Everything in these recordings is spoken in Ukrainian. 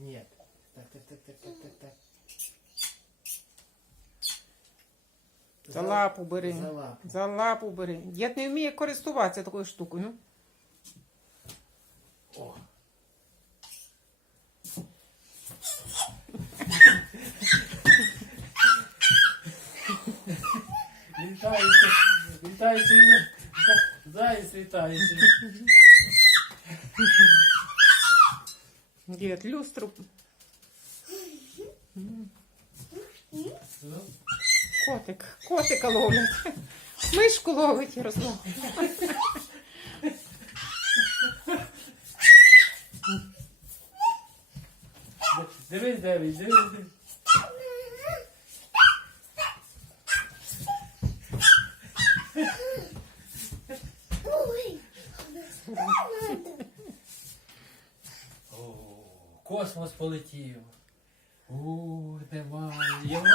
Нет. Так, так, так, так, так, так, так. За лапу бери. За лапу. За лапу бери. Дід не вміє користуватися такою штукою. Ну. О. Літаючи, літаючи, за- заєць літаючи. Люстру. Котик. Котика ловлять. Мишку ловить Ярослав. Дивись, дивись, дивись, дивись. О, космос полетів. У, немає. Його.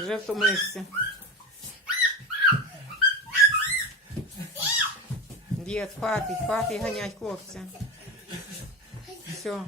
Вже втомився. Дід, хватить, хватить ганять хлопця. Все.